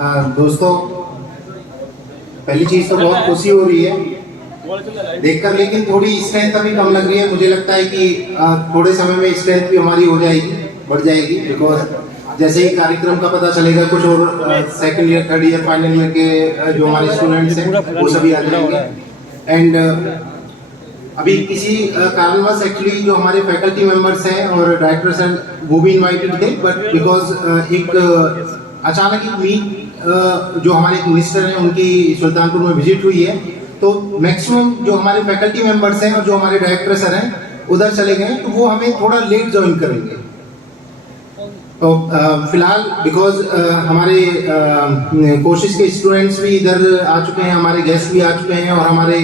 दोस्तों, पहली चीज तो बहुत खुशी हो रही है देखकर, लेकिन थोड़ी स्ट्रेंथ अभी कम लग रही है। मुझे लगता है कि थोड़े समय में स्ट्रेंथ भी हमारी हो जाएगी, बढ़ जाएगी, बिकॉज जैसे ही कार्यक्रम का पता चलेगा कुछ और second year, third year, final year के जो हमारे स्टूडेंट्स हैं वो सभी आ जाएंगे। एंड अभी किसी कारणवश एक्चुअली जो हमारे फैकल्टी मेंबर्स हैं और डायरेक्टर सर वो भी इनवाइटेड थे, बट बिकॉज एक अचानक एक मीट जो हमारे मिनिस्टर हैं उनकी सुल्तानपुर में विजिट हुई है, तो मैक्सिमम जो हमारे फैकल्टी मेंबर्स हैं और जो हमारे डायरेक्टर सर हैं उधर चले गए, तो वो हमें थोड़ा लेट ज्वाइन करेंगे। तो फिलहाल बिकॉज हमारे कोशिश के स्टूडेंट्स भी इधर आ चुके हैं, हमारे गेस्ट भी आ चुके हैं और हमारे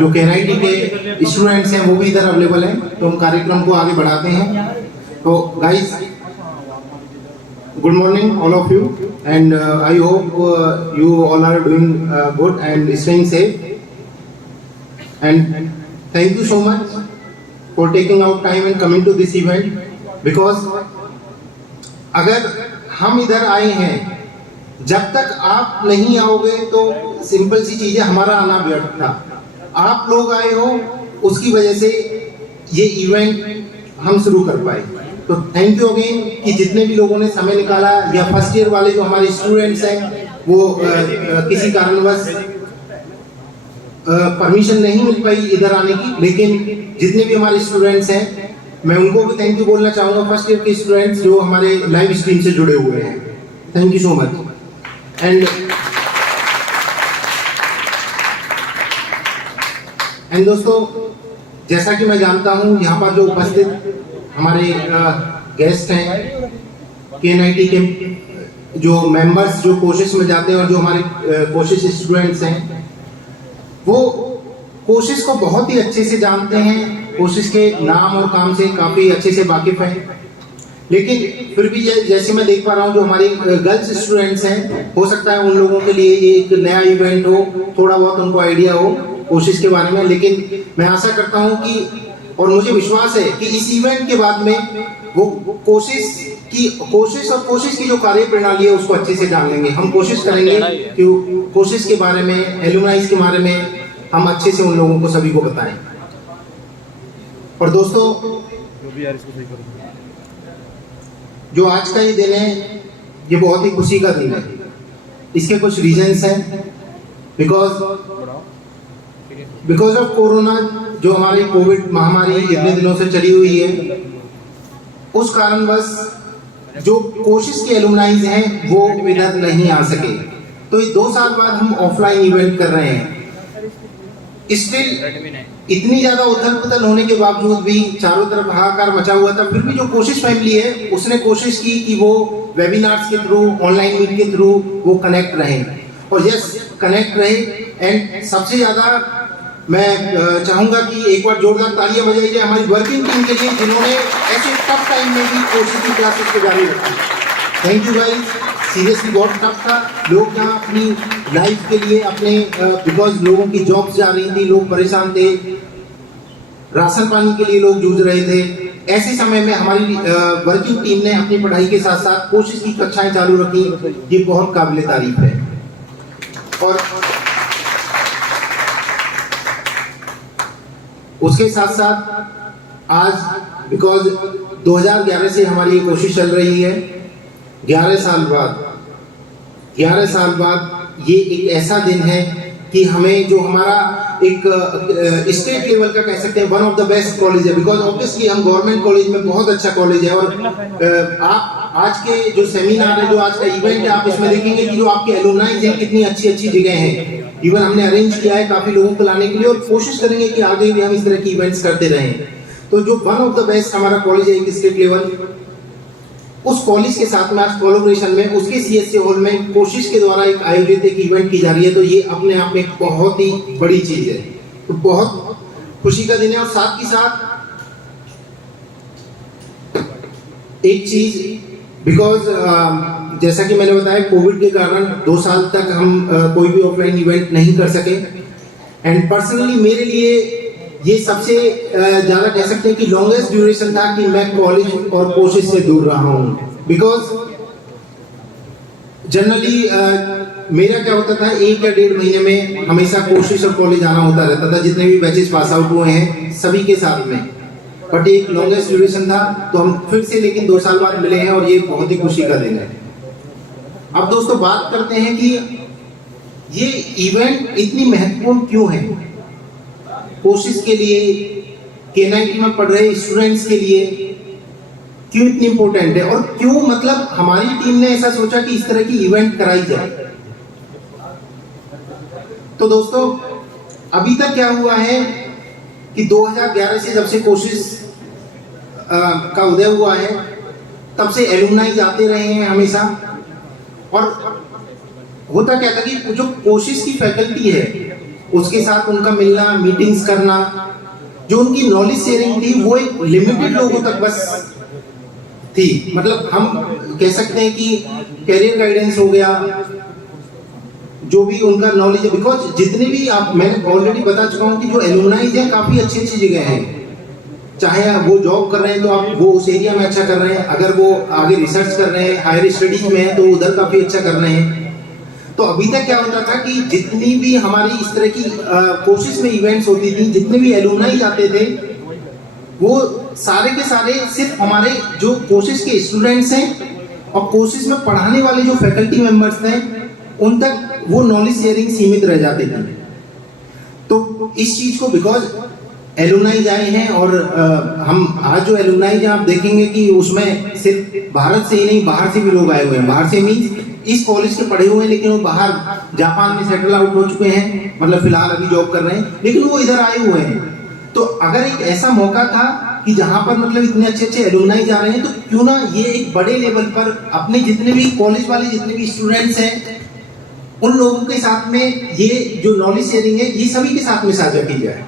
जो KNIT के स्टूडेंट्स हैं वो भी इधर अवेलेबल हैं, तो हम कार्यक्रम को आगे बढ़ाते हैं। तो guys, good morning all of you, and I hope you all are doing good and staying safe, and thank you so much for taking out time and coming to this event, because अगर हम इधर आए हैं, जब तक आप नहीं आओगे तो सिंपल सी चीज है, हमारा आना व्यर्थ था। आप लोग आए हो, उसकी वजह से ये इवेंट हम शुरू कर पाए। तो थैंक यू अगेन कि जितने भी लोगों ने समय निकाला, या फर्स्ट ईयर वाले जो हमारे स्टूडेंट्स हैं वो किसी कारणवश परमिशन नहीं मिल पाई इधर आने की, लेकिन जितने भी हमारे स्टूडेंट्स हैं मैं उनको भी थैंक यू बोलना चाहूंगा। फर्स्ट ईयर के स्टूडेंट्स जो हमारे लाइव स्ट्रीम से जुड़े हुए हैं, thank you so much. And दोस्तों, जैसा कि मैं जानता हूं यहाँ पर जो उपस्थित हमारे गेस्ट हैं, KNIT के जो मेंबर्स जो कोशिश में जाते हैं और जो हमारे कोशिश स्टूडेंट्स हैं, वो कोशिश को बहुत ही अच्छे से जानते हैं, कोशिश के नाम और काम से काफी अच्छे से वाकिफ हैं। लेकिन फिर भी जैसे मैं देख पा रहा हूँ जो हमारी गर्ल्स स्टूडेंट्स हैं, हो सकता है उन लोगों के लिए ये एक नया इवेंट हो, थोड़ा बहुत उनको आइडिया हो कोशिश के बारे में, लेकिन मैं आशा करता हूँ कि, और मुझे विश्वास है कि इस इवेंट के बाद में वो कोशिश और कोशिश की जो कार्य प्रणाली है उसको अच्छे से जान लेंगे। हम कोशिश करेंगे कि कोशिश के बारे में, एलुमनाइज के बारे में हम अच्छे से उन लोगों को सभी को बताएं। और दोस्तों, जो आज का ये दिन है, ये बहुत ही खुशी का दिन है। इसके कुछ रीजंस हैं। बिकॉज ऑफ कोरोना, जो हमारी कोविड महामारी इतने दिनों से चली हुई है, उस कारणवश जो कोशिश के एलुमनाइज हैं वो इधर नहीं आ सके, तो ये 2 साल बाद हम ऑफलाइन इवेंट कर रहे हैं। स्टिल इतनी ज्यादा उथल पुथल होने के बावजूद भी चारों तरफ हाहाकार मचा हुआ था, फिर भी जो कोशिश फैमिली है उसने कोशिश की कि वो वेबिनार्स के थ्रू, ऑनलाइन मीट के थ्रू वो कनेक्ट रहे, और यस कनेक्ट रहे। एंड सबसे ज्यादा मैं चाहूंगा कि एक बार जोरदार तालियां बजाई जाए हमारी वर्किंग टीम के लिए, जिन्होंने ऐसे टफ टाइम में भी कोशिश की क्लासेस को जारी रखी। थैंक यू गाइस, सीरियसली बहुत टफ था। लोग यहाँ अपनी लाइफ के लिए अपने बिकॉज लोगों की जॉब्स जा रही थी, लोग परेशान थे, राशन पानी के लिए लोग जूझ रहे थे। ऐसे समय में हमारी वर्किंग टीम ने अपनी पढ़ाई के साथ साथ कोशिश की कक्षाएं चालू रखी, ये बहुत काबिल तारीफ है। और उसके साथ साथ आज बिकॉज 2011 से हमारी ये कोशिश चल रही है, 11 साल बाद ये एक ऐसा दिन है कि हमें जो हमारा एक स्टेट लेवल का कह सकते हैं one of the best college है, बिकॉज ऑब्वियसली हम गवर्नमेंट कॉलेज में बहुत अच्छा कॉलेज है। और आप आज के जो सेमिनार है, जो आज का इवेंट है, आप इसमें देखेंगे कि जो आपके एलुमनाइज हैं कितनी अच्छी अच्छी जगह हैं। इवन हमने अरेंज किया है काफी लोगों को लाने के लिए, और कोशिश करेंगे कि आगे भी हम इस तरह की इवेंट्स करते रहें। तो जो वन ऑफ द बेस्ट हमारा कॉलेज है एक स्टेट लेवल, उस कॉलेज के साथ में आज कोलैबोरेशन में उसके CSC हॉल में कोशिश के द्वारा एक आयोजित एक इवेंट की जा रही है, तो ये अपने आप में एक बहुत ही बड़ी चीज है, तो बहुत खुशी का दिन है। और साथ ही साथ एक चीज, बिकॉज जैसा कि मैंने बताया कोविड के कारण 2 साल तक हम कोई भी ऑफलाइन इवेंट नहीं कर सके, एंड पर्सनली मेरे लिए ये सबसे ज्यादा कह सकते हैं कि लॉन्गेस्ट ड्यूरेशन था कि मैं कॉलेज और कोशिश से दूर रहा हूँ, बिकॉज जनरली मेरा क्या होता था, 1 या 1.5 महीने में हमेशा कोशिश और कॉलेज आना होता रहता था, जितने भी बैचेस पास आउट हुए हैं सभी के साथ में। बट एक लॉन्गेस्ट ड्यूरेशन था, तो हम फिर से लेकिन 2 साल बाद मिले हैं और ये बहुत ही खुशी का दिन है। अब दोस्तों बात करते हैं कि ये इवेंट इतनी महत्वपूर्ण क्यों है कोशिश के लिए, KNIT में पढ़ रहे स्टूडेंट्स के लिए क्यों इतनी इंपॉर्टेंट है, और क्यों मतलब हमारी टीम ने ऐसा सोचा कि इस तरह की इवेंट कराई जाए। तो दोस्तों अभी तक क्या हुआ है कि 2011 से जब से कोशिश का उदय हुआ है, तब से एलुमनाई जाते रहे हैं हमेशा। और होता क्या था कि जो कोशिश की फैकल्टी है उसके साथ उनका मिलना, मीटिंग्स करना, जो उनकी नॉलेज शेयरिंग थी वो एक लिमिटेड लोगों तक बस थी। मतलब हम कह सकते हैं कि कैरियर गाइडेंस हो गया, जो भी उनका नॉलेज है, बिकॉज जितने भी मैंने ऑलरेडी बता चुका हूँ कि जो एलुमनाइज हैं काफ़ी अच्छी अच्छी जगह हैं, चाहे वो जॉब कर रहे हैं तो आप वो उस एरिया में अच्छा कर रहे हैं, अगर वो आगे रिसर्च कर रहे हैं, हायर स्टडीज में है तो उधर काफ़ी अच्छा कर रहे हैं। तो अभी तक क्या होता था कि जितनी भी हमारी इस तरह की कोशिश में इवेंट्स होती थी, जितने भी एलुमनाई आते थे, वो सारे के सारे सिर्फ हमारे जो कोशिश के स्टूडेंट्स हैं और कोशिश में पढ़ाने वाले जो फैकल्टी मेंबर्स थे उन तक वो नॉलेज शेयरिंग सीमित रह जाती थी। तो इस चीज को बिकॉज एलुमनाई आए हैं, और हम आज जो एलुमनाई आप देखेंगे कि उसमें सिर्फ भारत से ही नहीं बाहर से भी लोग आए हुए हैं। बाहर से मीन्स इस कॉलेज के पढ़े हुए हैं लेकिन वो बाहर जापान में सेटल आउट हो चुके हैं, मतलब फिलहाल अभी जॉब कर रहे हैं, लेकिन वो इधर आए हुए हैं। तो अगर एक ऐसा मौका था कि जहां पर मतलब इतने अच्छे अच्छे एलुमनाई जा रहे हैं, तो क्यों ना ये एक बड़े लेवल पर अपने जितने भी कॉलेज वाले जितने भी स्टूडेंट्स हैं उन लोगों के साथ में ये जो नॉलेज शेयरिंग है ये सभी के साथ में साझा की जाए।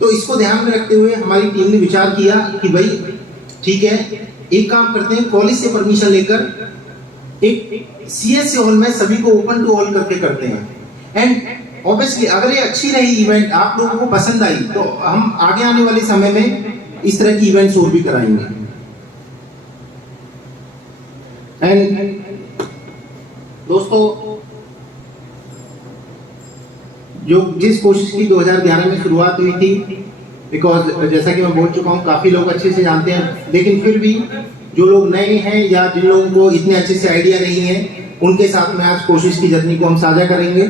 तो इसको ध्यान में रखते हुए हमारी टीम ने विचार किया कि भाई ठीक है, एक काम करते हैं, कॉलेज से परमिशन लेकर एक CSC हॉल में सभी को ओपन टू ऑल करके करते हैं। एंड ऑब्वियसली अगर ये अच्छी रही इवेंट, आप लोगों को पसंद आई, तो हम आगे आने वाले समय में इस तरह की इवेंट्स और भी कराएंगे। एंड दोस्तों जो जिस कोशिश की 2011 में शुरुआत हुई थी, बिकॉज जैसा कि मैं बोल चुका हूँ काफ़ी लोग अच्छे से जानते हैं, लेकिन फिर भी जो लोग नए हैं या जिन लोगों को इतने अच्छे से आइडिया नहीं है, उनके साथ में आज कोशिश की जर्नी को हम साझा करेंगे।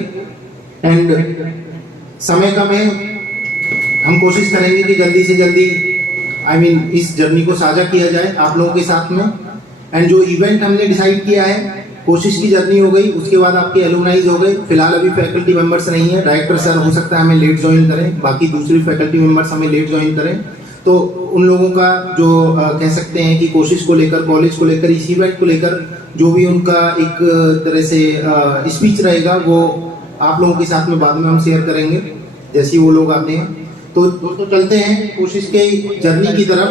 एंड समय कम है, हम कोशिश करेंगे कि जल्दी से जल्दी इस जर्नी को साझा किया जाए आप लोगों के साथ में। एंड जो इवेंट हमने डिसाइड किया है, कोशिश की जर्नी हो गई, उसके बाद आपके एलुमनाइज हो गए। फिलहाल अभी फैकल्टी मेंबर्स नहीं है, डायरेक्टर सर हो सकता है हमें लेट ज्वाइन करें, बाकी दूसरी फैकल्टी मेंबर्स हमें लेट ज्वाइन करें। तो उन लोगों का जो कह सकते हैं कि कोशिश को लेकर, कॉलेज को लेकर, इस इवेंट को लेकर जो भी उनका एक तरह से स्पीच रहेगा वो आप लोगों के साथ में बाद में हम शेयर करेंगे जैसे ही वो लोग आते हैं। तो दोस्तों चलते हैं कोशिश के जर्नी की तरफ।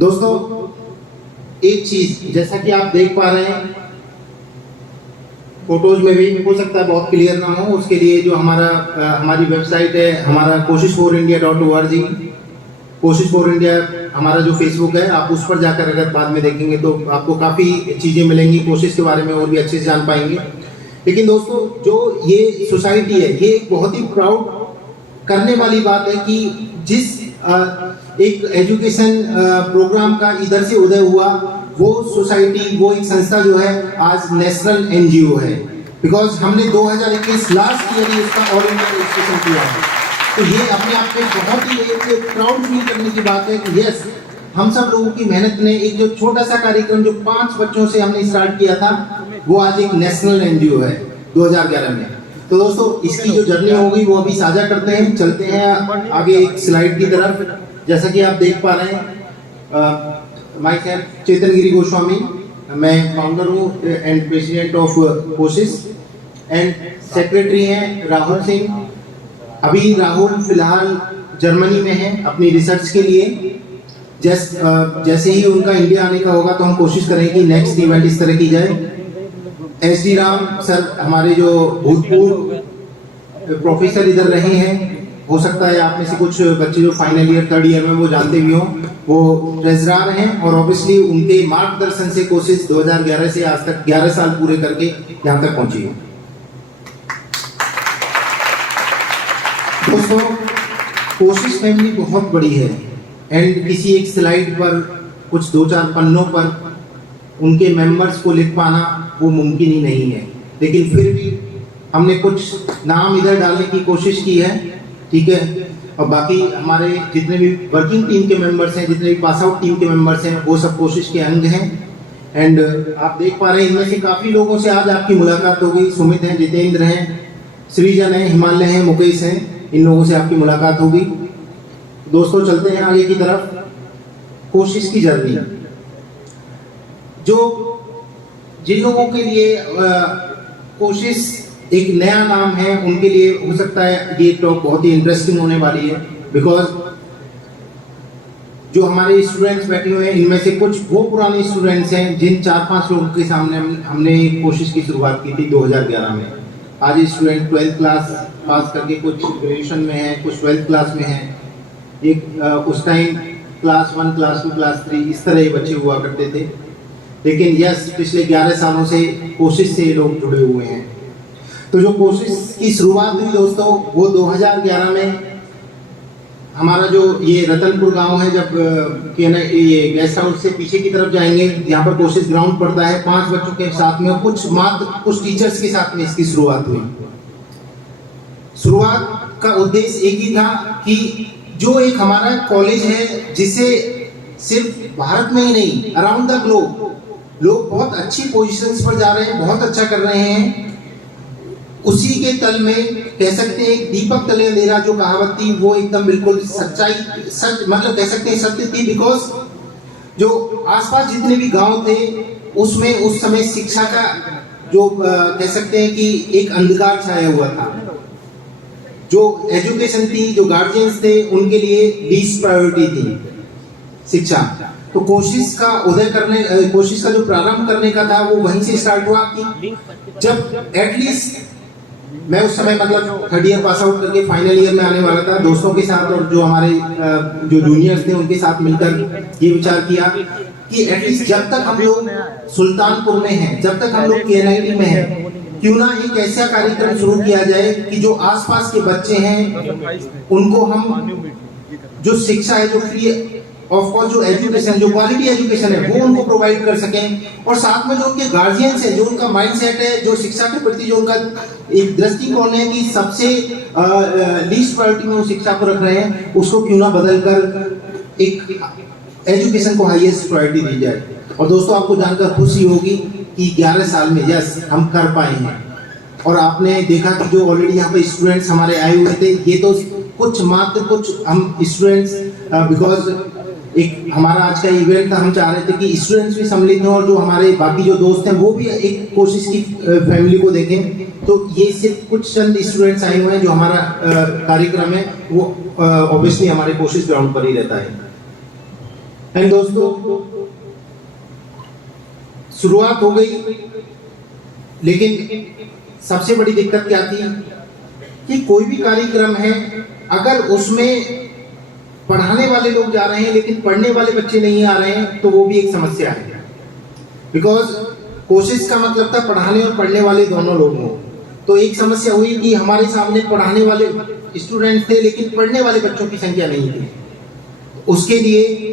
दोस्तों एक चीज जैसा कि आप देख पा रहे हैं, फोटोज में भी हो सकता है बहुत क्लियर ना हो, उसके लिए जो हमारी वेबसाइट है, हमारा koshish4india.org, कोशिश फॉर इंडिया हमारा जो फेसबुक है, आप उस पर जाकर अगर बाद में देखेंगे तो आपको काफ़ी चीज़ें मिलेंगी, कोशिश के बारे में और भी अच्छे से जान पाएंगे। लेकिन दोस्तों जो ये सोसाइटी है, ये एक बहुत ही प्राउड करने वाली बात है कि जिस एक एजुकेशन प्रोग्राम का इधर से उदय हुआ, वो सोसाइटी, वो एक संस्था जो है आज नेशनल NGO है। बिकॉज हमने 2021 लास्ट ईयर ही इसका ऑल इंडिया रजिस्ट्रेशन किया है। तो ये अपने आप में बहुत ही एक प्राउड फील करने की बात है कि यस, हम सब लोगों की मेहनत ने एक जो छोटा सा कार्यक्रम जो 5 बच्चों से हमने स्टार्ट किया था, वो आज एक नेशनल NGO है 2011 में। तो दोस्तों इसकी जो जर्नी होगी वो अभी साझा करते हैं, चलते हैं आगे एक स्लाइड की तरफ। जैसा कि आप देख पा रहे हैं, माय सेल्फ चेतन गिरी गोस्वामी, मैं फाउंडर हूँ एंड प्रेसिडेंट ऑफ कोशिश, एंड सेक्रेटरी हैं राहुल सिंह। अभी राहुल फिलहाल जर्मनी में है अपनी रिसर्च के लिए। जैसे ही उनका इंडिया आने का होगा तो हम कोशिश करेंगे कि नेक्स्ट इवेंट इस तरह की जाए। SD राम सर हमारे जो भूतपूर्व प्रोफेसर इधर रहे हैं, हो सकता है आप में से कुछ बच्चे जो फाइनल ईयर थर्ड ईयर में वो जानते भी हों, वो ट्रेजरार हैं और ऑब्वियसली उनके मार्गदर्शन से कोशिश 2011 से आज तक 11 साल पूरे करके यहाँ तक पहुंची है। दोस्तों, कोशिश फैमिली बहुत बड़ी है एंड किसी एक स्लाइड पर कुछ 2-4 पन्नों पर उनके मेंबर्स को लिख पाना वो मुमकिन ही नहीं है, लेकिन फिर भी हमने कुछ नाम इधर डालने की कोशिश की है, ठीक है। और बाकी हमारे जितने भी वर्किंग टीम के मेंबर्स हैं, जितने भी पास आउट टीम के मेंबर्स हैं, वो सब कोशिश के अंग हैं। एंड आप देख पा रहे हैं इनमें से काफ़ी लोगों से आज आपकी मुलाकात हो गई। सुमित हैं, जितेंद्र हैं, सृजन हैं, हिमालय हैं, मुकेश हैं, इन लोगों से आपकी मुलाकात होगी। दोस्तों, चलते हैं आगे की तरफ। कोशिश की जर्नी, जो जिन लोगों के लिए कोशिश एक नया नाम है, उनके लिए हो सकता है ये टॉक बहुत ही इंटरेस्टिंग होने वाली है, बिकॉज जो हमारे स्टूडेंट्स बैठे हुए हैं इनमें से कुछ वो पुराने स्टूडेंट्स हैं जिन 4-5 लोगों के सामने हमने कोशिश की शुरुआत की थी 2011 में। आज स्टूडेंट 12th क्लास पास करके कुछ ग्रेजुएशन में हैं, कुछ 12th क्लास में हैं। एक उस टाइम क्लास 1, क्लास 2, क्लास 3 इस तरह ये बच्चे हुआ करते थे, लेकिन यस पिछले 11 सालों से कोशिश से लोग जुड़े हुए हैं। तो जो कोशिश की शुरुआत हुई दोस्तों, वो 2011 में हमारा जो ये रतनपुर गांव है, जब ये गेस्ट हाउस से पीछे की तरफ जाएंगे, यहाँ पर कोशिश ग्राउंड पड़ता है, 5 बच्चों के साथ में कुछ टीचर्स के साथ में इसकी शुरुआत हुई। शुरुआत का उद्देश्य एक ही था कि जो एक हमारा कॉलेज है जिसे सिर्फ भारत में ही नहीं अराउंड द ग्लोब लोग बहुत अच्छी पोजीशंस पर जा रहे हैं, बहुत अच्छा कर रहे हैं, उसी के तल में कह सकते हैं दीपक तले अंधेरा जो कहावत थी वो एकदम बिल्कुल सच मतलब कह सकते हैं सत्य थी। बिकॉज जो आसपास जितने भी गांव थे उसमें उस समय शिक्षा का जो कह सकते हैं कि एक अंधकार छाया हुआ था। जो एजुकेशन थी, जो गार्जियंस थे, उनके लिए लीस्ट प्रायोरिटी थी शिक्षा। तो कोशिश का उदय करने, कोशिश का जो प्रारंभ करने का था वो वहीं से स्टार्ट हुआ कि जब एटलीस्ट मैं उस समय मतलब थर्ड ईयर पास आउट करके फाइनल ईयर में आने वाला था, दोस्तों के साथ और जो हमारे जो जूनियर्स थे उनके साथ मिलकर ये विचार किया कि एटलीस्ट जब तक हम लोग सुल्तानपुर में हैं, जब तक हम लोग KNIT में हैं, क्यों ना एक ऐसा कार्यक्रम शुरू किया जाए कि जो आसपास के बच्चे हैं उनको हम जो शिक्षा है, जो फ्री ऑफ कॉस्ट जो एजुकेशन, जो क्वालिटी एजुकेशन है वो उनको प्रोवाइड कर सकें। और साथ में जो उनके गार्जियंस हैं, जो उनका माइंडसेट है, जो शिक्षा के प्रति जो उनका एक दृष्टिकोण है कि सबसे लीस्ट प्रायोरिटी में वो शिक्षा को रख रहे हैं, उसको क्यों ना बदल कर एक एजुकेशन को हाईएस्ट प्रायोरिटी दी जाए। और दोस्तों, आपको जानकर खुशी होगी कि 11 साल में यस हम कर पाए हैं। और आपने देखा कि जो ऑलरेडी यहाँ पे स्टूडेंट्स हमारे आए हुए थे, ये तो कुछ हम स्टूडेंट्स बिकॉज एक हमारा आज का इवेंट था, हम चाह रहे थे कि स्टूडेंट्स भी सम्मिलित हों और जो हमारे बाकी जो दोस्त हैं वो भी एक कोशिश की फैमिली को देखें। तो ये सिर्फ कुछ चंद स्टूडेंट्स आए हुए हैं। जो हमारा कार्यक्रम है वो ऑब्वियसली हमारे कोशिश ग्राउंड पर ही रहता है। एंड दोस्तों, शुरुआत हो गई, लेकिन सबसे बड़ी दिक्कत क्या थी कि कोई भी कार्यक्रम है अगर उसमें पढ़ाने वाले लोग जा रहे हैं लेकिन पढ़ने वाले बच्चे नहीं आ रहे हैं तो वो भी एक समस्या है। बिकॉज कोशिश का मतलब था पढ़ाने और पढ़ने वाले दोनों लोग हों। तो एक समस्या हुई कि हमारे सामने पढ़ाने वाले स्टूडेंट थे लेकिन पढ़ने वाले बच्चों की संख्या नहीं थी। उसके लिए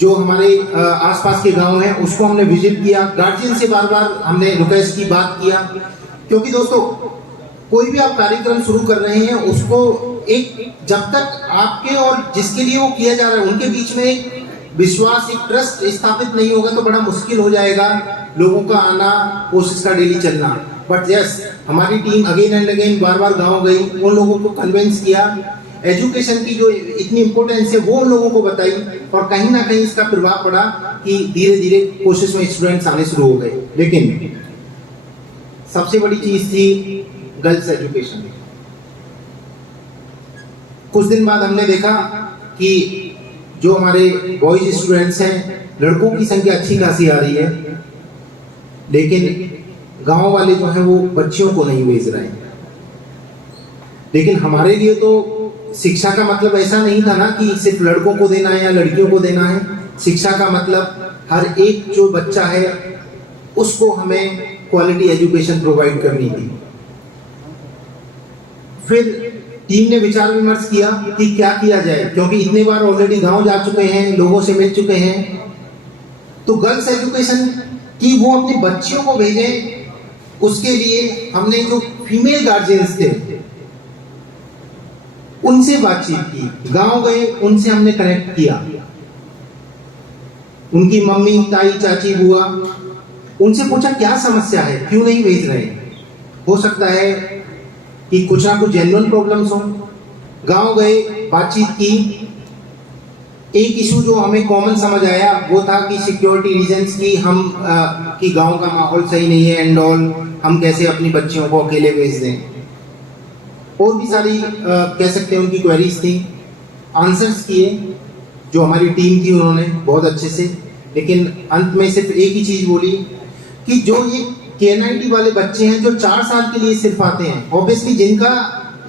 जो हमारे आसपास के गांव हैं उसको हमने विजिट किया, गार्जियन से बार बार हमने रिक्वेस्ट की, बात किया। क्योंकि दोस्तों, कोई भी आप कार्यक्रम शुरू कर रहे हैं उसको एक जब तक आपके और जिसके लिए वो किया जा रहा है उनके बीच में एक विश्वास, एक ट्रस्ट स्थापित नहीं होगा तो बड़ा मुश्किल हो जाएगा लोगों का आना, कोशिश का डेली चलना। बट यस, हमारी टीम अगेन एंड अगेन बार बार गाँव गई, उन लोगों को कन्विंस किया, एजुकेशन की जो इतनी इम्पोर्टेंस है वो उन लोगों को बताई, और कहीं ना कहीं इसका प्रभाव पड़ा कि धीरे धीरे कोशिश में स्टूडेंट्स आने शुरू हो गए। लेकिन सबसे बड़ी चीज थी गर्ल्स एजुकेशन। कुछ दिन बाद हमने देखा कि जो हमारे बॉयज स्टूडेंट्स हैं, लड़कों की संख्या अच्छी खासी आ रही है, लेकिन गांव वाले जो हैं वो बच्चियों को नहीं भेज रहे हैं। लेकिन हमारे लिए तो शिक्षा का मतलब ऐसा नहीं था ना कि सिर्फ लड़कों को देना है या लड़कियों को देना है। शिक्षा का मतलब हर एक जो बच्चा है उसको हमें क्वालिटी एजुकेशन प्रोवाइड करनी थी। फिर टीम ने विचार विमर्श किया कि क्या किया जाए, क्योंकि इतने बार ऑलरेडी गांव जा चुके हैं, लोगों से मिल चुके हैं, तो गर्ल्स एजुकेशन की वो अपनी बच्चियों को भेजें। उसके लिए हमने जो फीमेल गार्जियंस थे उनसे बातचीत की, गांव गए, उनसे हमने कनेक्ट किया, उनकी मम्मी, ताई, चाची, बुआ, उनसे पूछा क्या समस्या है, क्यों नहीं भेज रहे। हो सकता है कि कुछ ना कुछ जेन्युइन प्रॉब्लम्स हो। गांव गए, बातचीत की। एक इशू जो हमें कॉमन समझ आया वो था कि सिक्योरिटी रीजंस की कि गांव का माहौल सही नहीं है एंड ऑल, हम कैसे अपनी बच्चियों को अकेले भेज दें। और भी सारी कह सकते हैं उनकी क्वेरीज थी। आंसर्स किए जो हमारी टीम थी उन्होंने बहुत अच्छे से, लेकिन अंत में सिर्फ एक ही चीज बोली कि जो ये KNIT वाले बच्चे हैं जो 4 साल के लिए सिर्फ आते हैं, ऑब्वियसली जिनका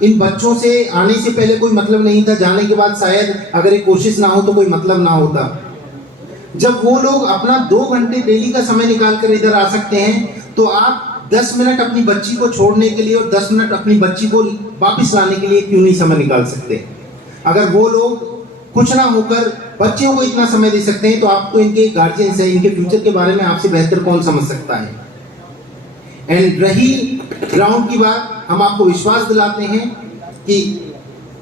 इन बच्चों से आने से पहले कोई मतलब नहीं था, जाने के बाद शायद अगर एक कोशिश ना हो तो कोई मतलब ना होता। जब वो लोग अपना 2 घंटे डेली का समय निकाल कर इधर आ सकते हैं, तो आप 10 मिनट अपनी बच्ची को छोड़ने के लिए और 10 मिनट अपनी बच्ची को वापस लाने के लिए क्यों नहीं समय निकाल सकते। अगर वो लोग कुछ ना होकर बच्चियों को इतना समय दे सकते हैं, तो आपको इनके गार्जियंस हैं, इनके फ्यूचर के बारे में आपसे बेहतर कौन समझ सकता है। एंड रही ग्राउंड की बात, हम आपको विश्वास दिलाते हैं कि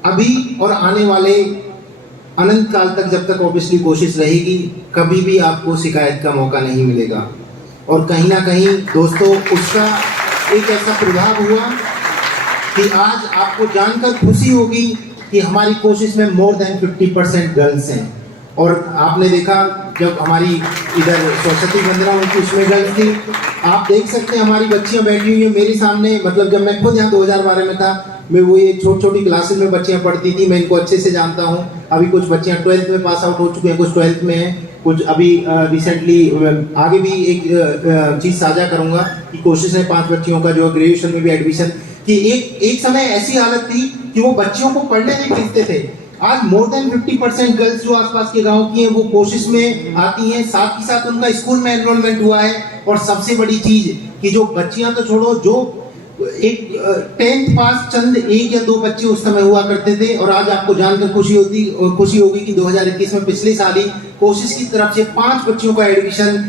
अभी और आने वाले अनंत काल तक, जब तक ऑब्वियसली कोशिश रहेगी, कभी भी आपको शिकायत का मौका नहीं मिलेगा। और कहीं ना कहीं दोस्तों उसका एक ऐसा प्रभाव हुआ कि आज आपको जानकर खुशी होगी कि हमारी कोशिश में मोर देन 50% गर्ल्स हैं। और आपने देखा जब हमारी इधर सरस्वती वंदना उनकी उसमें गर्ल्स थी, आप देख सकते हैं हमारी बच्चियां बैठी हुई हैं मेरे सामने। मतलब जब मैं खुद यहाँ 2012 में था, मैं वो ये छोटी छोटी क्लासेस में बच्चियां पढ़ती थी, मैं इनको अच्छे से जानता हूँ। अभी कुछ बच्चियां 12th में पास आउट हो चुके हैं, कुछ 12th में हैं, कुछ अभी रिसेंटली। आगे भी एक चीज़ साझा करूँगा कि कोशिश है 5 बच्चियों का जो ग्रेजुएशन में भी एडमिशन कि एक समय ऐसी हालत थी कि वो बच्चियों को पढ़ने नहीं भेजते थे। आज मोर देन 50% गर्ल्स जो आसपास के गांव की हैं वो कोशिश में आती हैं, साथ ही साथ उनका स्कूल में एनरोलमेंट हुआ है। और सबसे बड़ी चीज कि जो बच्चियां तो छोड़ो, जो एक 10th पास चंद 1 या 2 बच्चे उस समय हुआ करते थे, और आज आपको जानकर खुशी होगी कि 2021 में पिछले साल ही कोशिश की तरफ से 5 बच्चियों का एडमिशन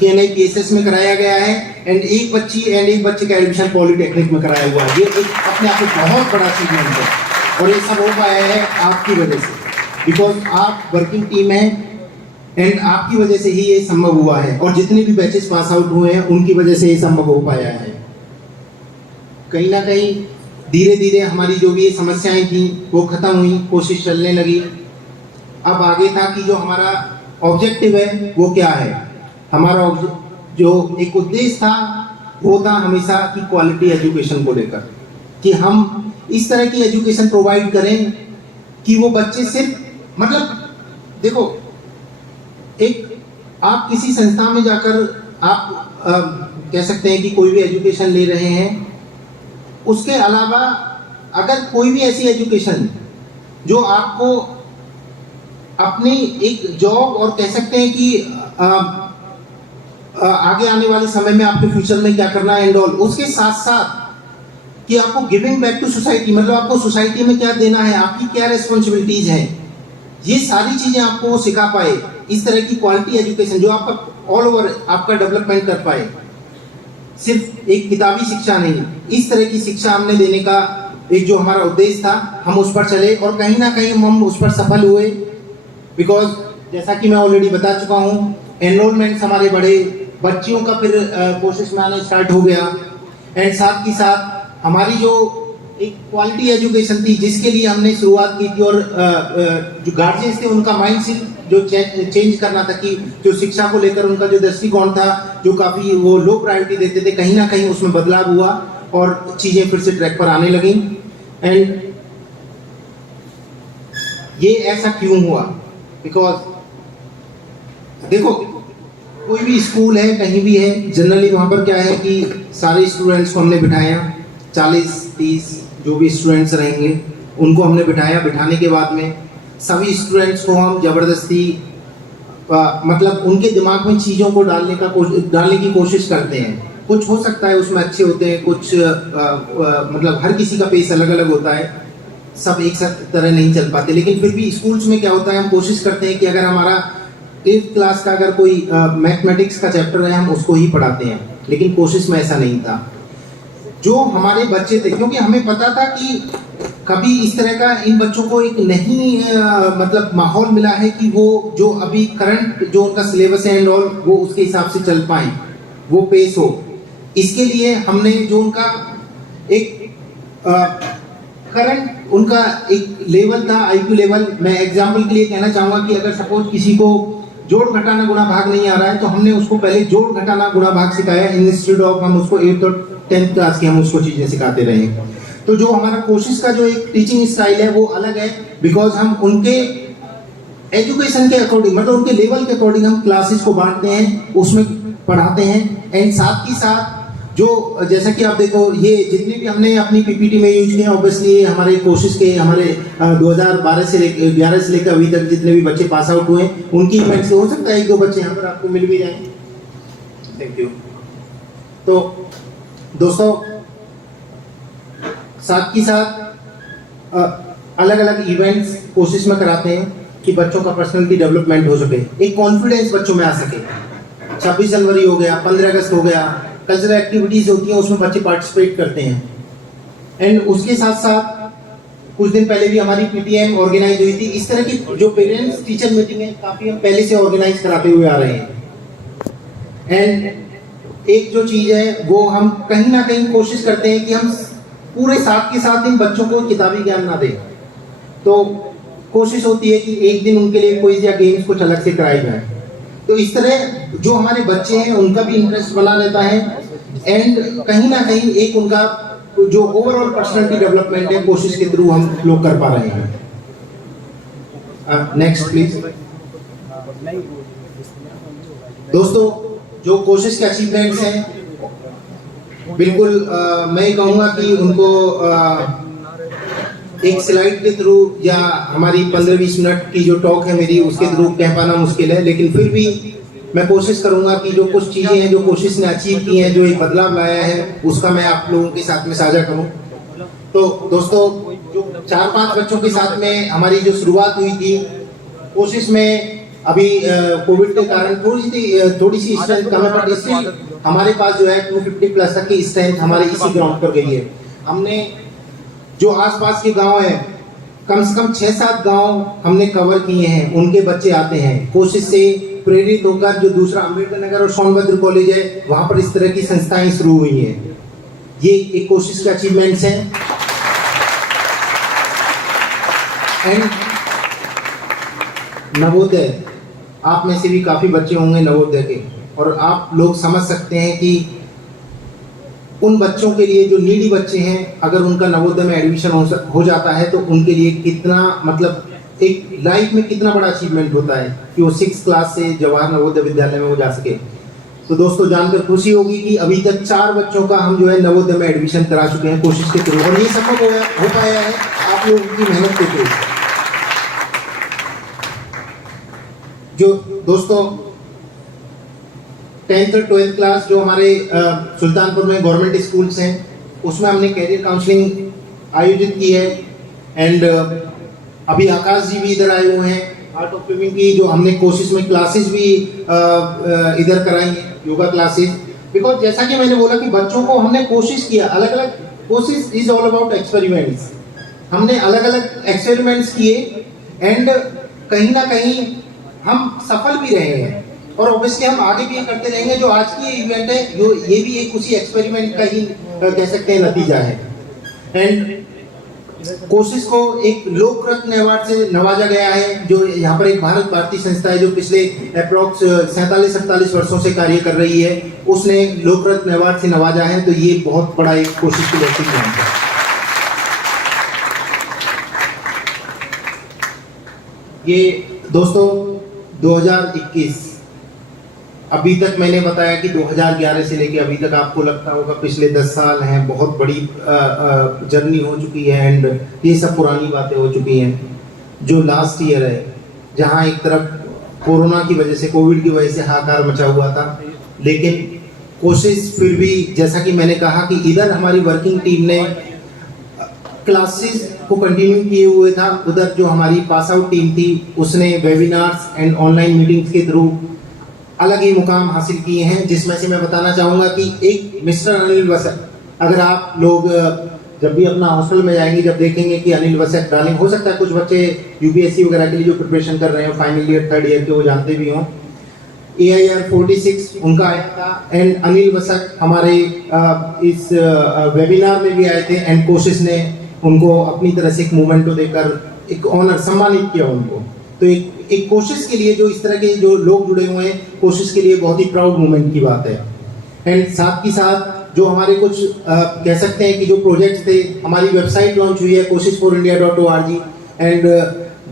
KNIPSS में कराया गया है एंड एक बच्चे का एडमिशन पॉलिटेक्निक में कराया हुआ है। ये एक अपने आप में बहुत बड़ा अचीवमेंट है और ये सब हो पाया है आपकी वजह से, बिकॉज आप वर्किंग टीम है एंड आपकी वजह से ही ये संभव हुआ है। और जितने भी बैचेस पास आउट हुए हैं उनकी वजह से ये संभव हो पाया है। कहीं ना कहीं धीरे धीरे हमारी जो भी ये समस्याएं थी वो खत्म हुई, कोशिश चलने लगी। अब आगे था कि जो हमारा ऑब्जेक्टिव है वो क्या है। हमारा जो एक उद्देश्य था वो था हमेशा की क्वालिटी एजुकेशन को लेकर, कि हम इस तरह की एजुकेशन प्रोवाइड करें कि वो बच्चे सिर्फ, मतलब देखो, एक आप किसी संस्था में जाकर आप कह सकते हैं कि कोई भी एजुकेशन ले रहे हैं, उसके अलावा अगर कोई भी ऐसी एजुकेशन जो आपको अपनी एक जॉब और कह सकते हैं कि आगे आने वाले समय में आपके फ्यूचर में क्या करना है एंड ऑल, उसके साथ साथ कि आपको गिविंग बैक टू सोसाइटी, मतलब आपको सोसाइटी में क्या देना है, आपकी क्या रिस्पॉन्सिबिलिटीज हैं, ये सारी चीजें आपको वो सिखा पाए। इस तरह की क्वालिटी एजुकेशन जो आपका ऑल ओवर आपका डेवलपमेंट कर पाए, सिर्फ एक किताबी शिक्षा नहीं, इस तरह की शिक्षा हमने देने का एक जो हमारा उद्देश्य था, हम उस पर चले और कहीं ना कहीं हम उस पर सफल हुए। बिकॉज जैसा कि मैं ऑलरेडी बता चुका हूँ, एनरोलमेंट हमारे बढ़े, बच्चियों का फिर कोशिश में आना स्टार्ट हो गया एंड साथ ही साथ हमारी जो एक क्वालिटी एजुकेशन थी जिसके लिए हमने शुरुआत की थी, और जो गार्जियंस थे उनका माइंडसेट जो चेंज करना था कि जो shiक्षा को लेकर उनका जो दृष्टिकोण था, जो काफ़ी वो लो प्रायोरिटी देते थे, कहीं ना कहीं उसमें बदलाव हुआ और चीज़ें फिर से ट्रैक पर आने लगी। एंड ये ऐसा क्यों हुआ? बिकॉज देखो, कोई भी स्कूल है, कहीं भी है, जनरली वहाँ पर क्या है कि सारे स्टूडेंट्स को हमने बिठाया, 40-30 जो भी स्टूडेंट्स रहेंगे, उनको हमने बिठाने के बाद में सभी स्टूडेंट्स को हम जबरदस्ती मतलब उनके दिमाग में चीज़ों को डालने की कोशिश करते हैं। कुछ हो सकता है उसमें अच्छे होते हैं, कुछ मतलब हर किसी का पेस अलग अलग होता है, सब एक साथ तरह नहीं चल पाते। लेकिन फिर भी स्कूल्स में क्या होता है, हम कोशिश करते हैं कि अगर हमारा 8th क्लास का अगर कोई मैथमेटिक्स का चैप्टर है, हम उसको ही पढ़ाते हैं। लेकिन कोशिश में ऐसा नहीं था। जो हमारे बच्चे थे, क्योंकि हमें पता था कि कभी इस तरह का इन बच्चों को एक नहीं मतलब माहौल मिला है कि वो जो अभी करंट जो उनका सिलेबस है एंड ऑल, वो उसके हिसाब से चल पाए, वो पेस हो। इसके लिए हमने जो उनका एक करंट उनका एक लेवल था, IQ लेवल, मैं एग्जाम्पल के लिए कहना चाहूँगा कि अगर सपोज किसी को जोड़ घटाना गुणा भाग नहीं आ रहा है, तो हमने उसको पहले जोड़ घटाना गुणा भाग सिखाया इंस्टेड ऑफ हम उसको 8th और 10th क्लास की हम उसको चीज़ें सिखाते रहे। तो जो हमारा कोशिश का जो एक टीचिंग स्टाइल है वो अलग है, बिकॉज हम उनके एजुकेशन के अकॉर्डिंग, मतलब उनके लेवल के अकॉर्डिंग हम क्लासेस को बांटते हैं, उसमें पढ़ाते हैं। एंड साथ ही साथ जो जैसा कि आप देखो, ये जितने भी हमने अपनी PPT में यूज किए, ऑब्वियसली हमारे कोशिश के हमारे 2012 से 11 से लेकर अभी तक जितने भी बच्चे पास आउट हुए, उनकी इवेंट से हो सकता है 1-2 बच्चे यहाँ पर आपको मिल भी जाएं। Thank you. तो दोस्तों, साथ ही साथ अलग अलग इवेंट्स कोशिश में कराते हैं कि बच्चों का पर्सनैलिटी डेवलपमेंट हो सके, एक कॉन्फिडेंस बच्चों में आ सके। 26 जनवरी हो गया, 15 अगस्त हो गया, कल्चरल एक्टिविटीज होती हैं, उसमें बच्चे पार्टिसिपेट करते हैं। एंड उसके साथ साथ कुछ दिन पहले भी हमारी PTM ऑर्गेनाइज हुई थी। इस तरह की जो पेरेंट्स टीचर मीटिंग है, काफी हम पहले से ऑर्गेनाइज कराते हुए आ रहे हैं। एंड एक जो चीज है वो हम कहीं ना कहीं कोशिश करते हैं कि हम पूरे साथ के साथ इन बच्चों को किताबी ज्ञान ना दें। तो कोशिश होती है कि एक दिन उनके लिए क्विज या गेम्स कुछ अलग से कराई जाए। तो इस तरह जो हमारे बच्चे हैं उनका भी इंटरेस्ट बना रहता है, एंड कहीं ना कहीं एक उनका जो ओवरऑल पर्सनालिटी डेवलपमेंट है, कोशिश के थ्रू हम लोग कर पा रहे हैं। Next please. दोस्तों, जो कोशिश के अचीवमेंट्स हैं, बिल्कुल मैं कहूँगा कि उनको एक स्लाइड के थ्रू या हमारी 15-20 मिनट की जो टॉक है मेरी, उसके थ्रू कह पाना मुश्किल है। लेकिन फिर भी मैं कोशिश करूंगा कि जो कुछ चीज़ें हैं जो कोशिश ने अचीव की हैं, जो एक बदलाव लाया है, उसका मैं आप लोगों के साथ में साझा करूं। तो दोस्तों, जो 4-5 बच्चों के साथ में हमारी जो शुरुआत हुई थी, कोशिश में अभी कोविड के कारण थोड़ी सी स्ट्रेंथ कम है, बट स्टिल हमारे पास जो है 250 प्लस तक की स्ट्रेंथ हमारे इसी ग्राउंड पर गई है। हमने जो आसपास के गांव है, कम से कम 6-7 गांव हमने कवर किए हैं, उनके बच्चे आते हैं। कोशिश से प्रेरित होकर जो दूसरा अम्बेडकर नगर और सोनभद्र कॉलेज है, वहां पर इस तरह की संस्थाएं शुरू हुई हैं। ये एक कोशिश के अचीवमेंट्स हैं। एंड नवोदय, आप में से भी काफी बच्चे होंगे नवोदय के, और आप लोग समझ सकते हैं कि उन बच्चों के लिए जो नीडी बच्चे हैं, अगर उनका नवोदय में एडमिशन हो जाता है तो उनके लिए कितना, मतलब एक लाइफ में कितना बड़ा अचीवमेंट होता है कि वो 6th क्लास से जवाहर नवोदय विद्यालय में वो जा सके। तो दोस्तों, जानकर खुशी होगी कि अभी तक 4 बच्चों का हम जो है नवोदय में एडमिशन करा चुके हैं कोशिश के थ्रू, और ये सफल हो पाया है आप लोगों की मेहनत के थ्रू। जो दोस्तों 10th और 12th क्लास जो हमारे सुल्तानपुर में गवर्नमेंट स्कूल्स हैं, उसमें हमने कैरियर काउंसलिंग आयोजित की है। एंड अभी आकाश जी भी इधर आए हुए हैं, आर्ट ऑफ लिविंग की जो हमने कोशिश में क्लासेस भी इधर कराई हैं, योगा क्लासेस। बिकॉज जैसा कि मैंने बोला कि बच्चों को हमने कोशिश किया, अलग अलग कोशिश इज ऑल अबाउट एक्सपेरिमेंट्स। हमने अलग अलग एक्सपेरिमेंट्स किए, एंड कहीं ना कहीं हम सफल भी रहे हैं, और ऑब्वियसली हम आगे भी ये करते रहेंगे। जो आज की इवेंट है, ये भी एक उसी एक्सपेरिमेंट का ही कह सकते हैं नतीजा है। एंड कोशिश को एक लोक रत्न अवार्ड से नवाजा गया है, जो यहाँ पर एक भारत भारती संस्था है जो पिछले अप्रॉक्स 47-48 वर्षों से कार्य कर रही है, उसने लोक रत्न अवार्ड से नवाजा है। तो ये बहुत बड़ा एक कोशिश की व्यक्ति है। ये दोस्तों 2021 अभी तक मैंने बताया कि 2011 से लेके अभी तक आपको लगता होगा पिछले 10 साल हैं, बहुत बड़ी जर्नी हो चुकी है एंड ये सब पुरानी बातें हो चुकी हैं। जो लास्ट ईयर है, जहां एक तरफ कोरोना की वजह से, कोविड की वजह से हाहाकार मचा हुआ था, लेकिन कोशिश फिर भी, जैसा कि मैंने कहा कि इधर हमारी वर्किंग टीम ने क्लासेस को कंटिन्यू किए हुए था, उधर जो हमारी पास आउट टीम थी उसने वेबिनार्स एंड ऑनलाइन मीटिंग्स के थ्रू अलग ही मुकाम हासिल किए हैं, जिसमें से मैं बताना चाहूँगा कि एक मिस्टर अनिल वसक, अगर आप लोग जब भी अपना हॉस्टल में जाएंगे, जब देखेंगे कि अनिल वसक डालिंग, हो सकता है कुछ बच्चे यूपीएससी वगैरह के लिए जो प्रिपरेशन कर रहे हैं फाइनल ईयर, थर्ड ईयर के, वो जानते भी हों। AIR 46 उनका आया था एंड अनिल वसक हमारे इस वेबिनार में भी आए थे एंड कोशिश ने उनको अपनी तरह से एक मूवमेंट को देकर एक ऑनर सम्मानित किया उनको। तो एक कोशिश के लिए, जो इस तरह के जो लोग जुड़े हुए हैं कोशिश के लिए, बहुत ही प्राउड मोमेंट की बात है। एंड साथ ही साथ जो हमारे कुछ कह सकते हैं कि जो प्रोजेक्ट्स थे, हमारी वेबसाइट लॉन्च हुई है koshisforindia.org एंड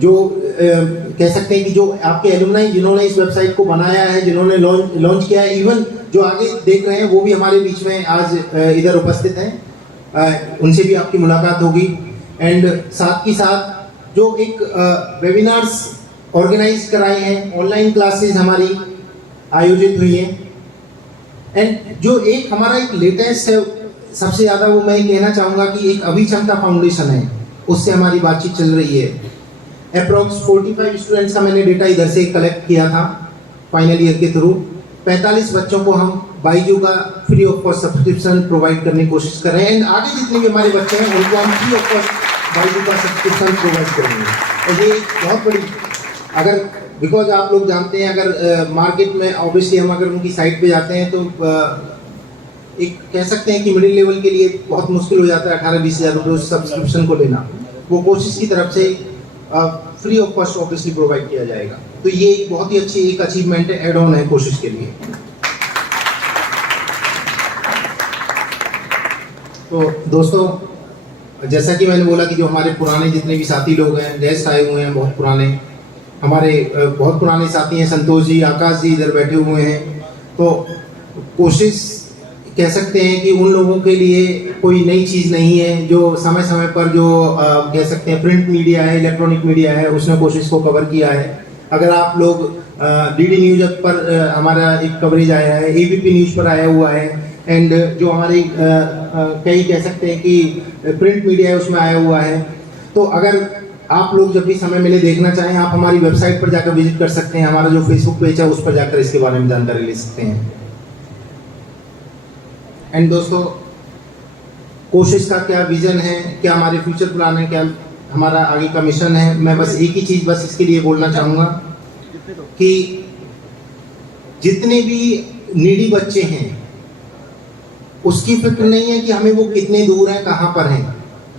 जो कह सकते हैं कि जो आपके एलुमनाई जिन्होंने इस वेबसाइट को बनाया है, जिन्होंने लॉन्च किया है, इवन जो आगे देख रहे हैं वो भी हमारे बीच में आज इधर उपस्थित हैं, उनसे भी आपकी मुलाकात होगी। एंड साथ ही साथ जो एक वेबिनार्स ऑर्गेनाइज कराए हैं, ऑनलाइन क्लासेस हमारी आयोजित हुई हैं एंड जो एक हमारा एक लेटेस्ट है सबसे ज़्यादा, वो मैं कहना चाहूँगा कि एक अभिक्षमता फाउंडेशन है, उससे हमारी बातचीत चल रही है। अप्रॉक्स 45 स्टूडेंट्स का मैंने डेटा इधर से कलेक्ट किया था फाइनल ईयर के थ्रू। 45 बच्चों को हम बाईजू का free of cost subscription provide करने की कोशिश कर रहे हैं एंड आगे जितने भी हमारे बच्चे हैं उनको हम फ्री ऑफ कॉस्ट बाईजू का सब्सक्रिप्शन प्रोवाइड करेंगे। और ये बहुत बड़ी, अगर बिकॉज आप लोग जानते हैं, अगर मार्केट में ऑब्वियसली हम अगर उनकी साइट पे जाते हैं तो एक कह सकते हैं कि मिडिल लेवल के लिए बहुत मुश्किल हो जाता है 18-20 हज़ार रुपये उस सब्सक्रिप्शन को लेना। वो कोशिश की तरफ से free of cost obviously provide किया जाएगा। तो ये एक बहुत ही अच्छी एक अचीवमेंट है, एड ऑन है कोशिश के लिए। तो दोस्तों, जैसा कि मैंने बोला कि जो हमारे पुराने जितने भी साथी लोग हैं, गेस्ट आए हुए हैं, बहुत पुराने हमारे बहुत पुराने साथी हैं, संतोष जी, आकाश जी इधर बैठे हुए हैं। तो कोशिश कह सकते हैं कि उन लोगों के लिए कोई नई चीज़ नहीं है, जो समय समय पर जो कह सकते हैं प्रिंट मीडिया है, इलेक्ट्रॉनिक मीडिया है, उसने कोशिश को कवर किया है। अगर आप लोग DD न्यूज़ पर हमारा एक कवरेज आया है, ABP न्यूज़ पर आया हुआ है एंड जो हमारी कई कह सकते हैं कि प्रिंट मीडिया है उसमें आया हुआ है। तो अगर आप लोग जब भी समय मिले देखना चाहें, आप हमारी वेबसाइट पर जाकर विजिट कर सकते हैं, हमारा जो फेसबुक पेज है उस पर जाकर इसके बारे में जानकारी ले सकते हैं। एंड दोस्तों, कोशिश का क्या विजन है, क्या हमारे फ्यूचर प्लान है, क्या हमारा आगे का मिशन है, मैं बस एक ही चीज़ बस इसके लिए बोलना चाहूँगा कि जितने भी नीडी बच्चे हैं उसकी फिक्र नहीं है कि हमें वो कितने दूर हैं, कहाँ पर हैं,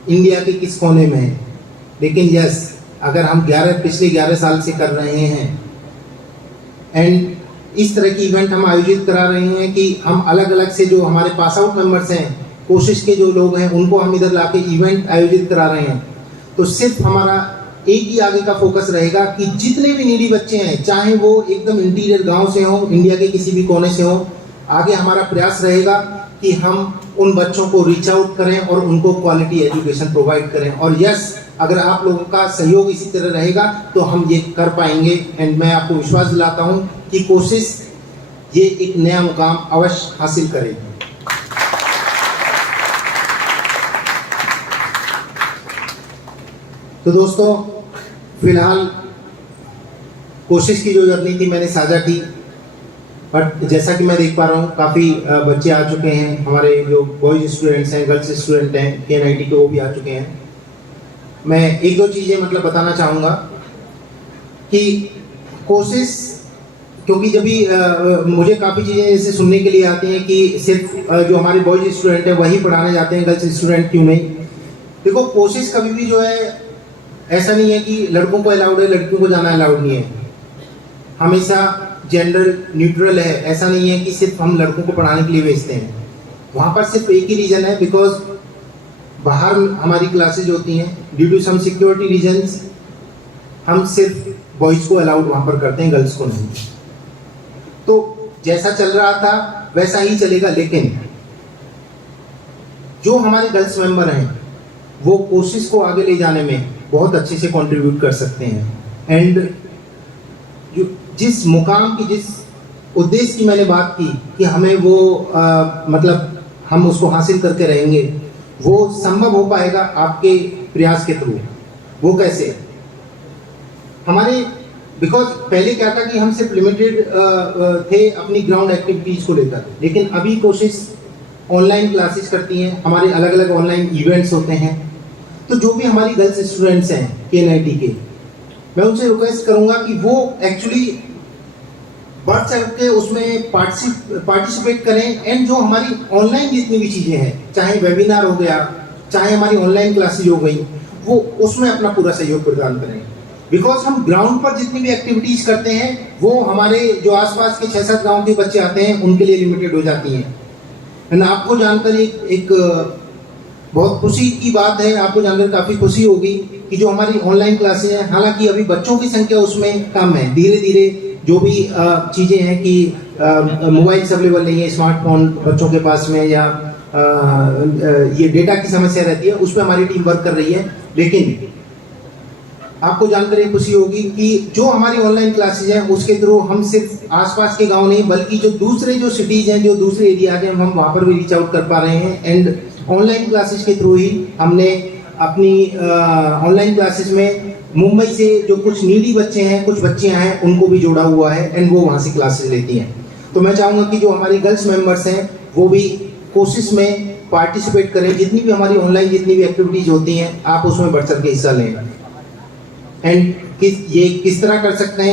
इंडिया के किस कोने में हैं। लेकिन यस, अगर हम पिछले 11 साल से कर रहे हैं एंड इस तरह की इवेंट हम आयोजित करा रहे हैं कि हम अलग अलग से जो हमारे पास आउट मेंबर्स हैं, कोशिश के जो लोग हैं, उनको हम इधर लाके इवेंट आयोजित करा रहे हैं, तो सिर्फ हमारा एक ही आगे का फोकस रहेगा कि जितने भी नीडी बच्चे हैं, चाहे वो एकदम इंटीरियर गांव से हों, इंडिया के किसी भी कोने से हों, आगे हमारा प्रयास रहेगा कि हम उन बच्चों को रीच आउट करें और उनको क्वालिटी एजुकेशन प्रोवाइड करें। और यस, अगर आप लोगों का सहयोग इसी तरह रहेगा तो हम ये कर पाएंगे एंड मैं आपको विश्वास दिलाता हूं कि कोशिश ये एक नया मुकाम अवश्य हासिल करेगी। तो दोस्तों, फिलहाल कोशिश की जो जर्नी थी मैंने साझा की, बट जैसा कि मैं देख पा रहा हूँ काफ़ी बच्चे आ चुके हैं, हमारे जो बॉयज स्टूडेंट्स हैं, गर्ल्स स्टूडेंट हैं KNIT के, वो भी आ चुके हैं। मैं एक दो चीज़ें बताना चाहूँगा कि कोशिश, क्योंकि जब भी मुझे काफ़ी चीज़ें ऐसे सुनने के लिए आती हैं कि सिर्फ जो हमारे बॉयज स्टूडेंट हैं वही पढ़ाने जाते हैं, गर्ल्स स्टूडेंट क्यों नहीं। देखो, कोशिश कभी भी जो है ऐसा नहीं है कि लड़कों को अलाउड है, लड़कियों को जाना अलाउड नहीं है, हमेशा जेंडर न्यूट्रल है। ऐसा नहीं है कि सिर्फ हम लड़कों को पढ़ाने के लिए भेजते हैं, वहाँ पर सिर्फ एक ही रीज़न है, बिकॉज बाहर हमारी क्लासेज होती हैं, due to some security reasons हम सिर्फ बॉयज़ को अलाउड वहाँ पर करते हैं, गर्ल्स को नहीं। तो जैसा चल रहा था वैसा ही चलेगा, लेकिन जो हमारे गर्ल्स मेंबर हैं वो कोशिश को आगे ले जाने में बहुत अच्छे से कंट्रीब्यूट कर सकते हैं। एंड जिस मुकाम की, जिस उद्देश्य की मैंने बात की कि हमें वो मतलब हम उसको हासिल करके रहेंगे, वो संभव हो पाएगा आपके प्रयास के थ्रू। वो कैसे? हमारे बिकॉज पहले क्या था कि हम सिर्फ लिमिटेड थे अपनी ग्राउंड एक्टिविटीज को लेकर, लेकिन अभी कोशिश ऑनलाइन क्लासेस करती हैं, हमारे अलग अलग ऑनलाइन इवेंट्स होते हैं। तो जो भी हमारी गर्ल्स स्टूडेंट्स हैं KNIT के, मैं उनसे रिक्वेस्ट करूंगा कि वो एक्चुअली बढ़ चढ़ के उसमें पार्टिसिपेट करें। एंड जो हमारी ऑनलाइन जितनी भी चीज़ें हैं, चाहे वेबिनार हो गया, चाहे हमारी ऑनलाइन क्लासेज हो गई, वो उसमें अपना पूरा सहयोग प्रदान करें। बिकॉज हम ग्राउंड पर जितनी भी एक्टिविटीज करते हैं वो हमारे जो आसपास के 6-7 गाँव के बच्चे आते हैं उनके लिए लिमिटेड हो जाती हैं। एंड आपको जानकर एक बहुत खुशी की बात है, आपको जानकर काफ़ी खुशी होगी कि जो हमारी ऑनलाइन क्लासेज हैं, हालांकि अभी बच्चों की संख्या उसमें कम है, धीरे धीरे जो भी चीज़ें हैं कि मोबाइल्स अवेलेबल नहीं है, स्मार्टफोन बच्चों के पास में, या ये डेटा की समस्या रहती है, उस पर हमारी टीम वर्क कर रही है। लेकिन आपको जानकर ये खुशी होगी कि जो हमारी ऑनलाइन क्लासेज हैं उसके थ्रू हम सिर्फ आसपास के गांव नहीं बल्कि जो दूसरे जो सिटीज़ हैं, जो दूसरे एरियाज हैं, हम वहाँ पर भी रीच आउट कर पा रहे हैं। एंड ऑनलाइन क्लासेज के थ्रू ही हमने अपनी ऑनलाइन क्लासेज में मुंबई से जो कुछ नीडी बच्चे हैं, कुछ बच्चियां हैं, उनको भी जोड़ा हुआ है एंड वो वहाँ से क्लासेज लेती हैं। तो मैं चाहूँगा कि जो हमारी गर्ल्स मेंबर्स हैं वो भी कोशिश में पार्टिसिपेट करें, जितनी भी हमारी ऑनलाइन जितनी भी एक्टिविटीज होती हैं आप उसमें बढ़ चढ़ के हिस्सा लें। एंड ये किस तरह कर सकते हैं?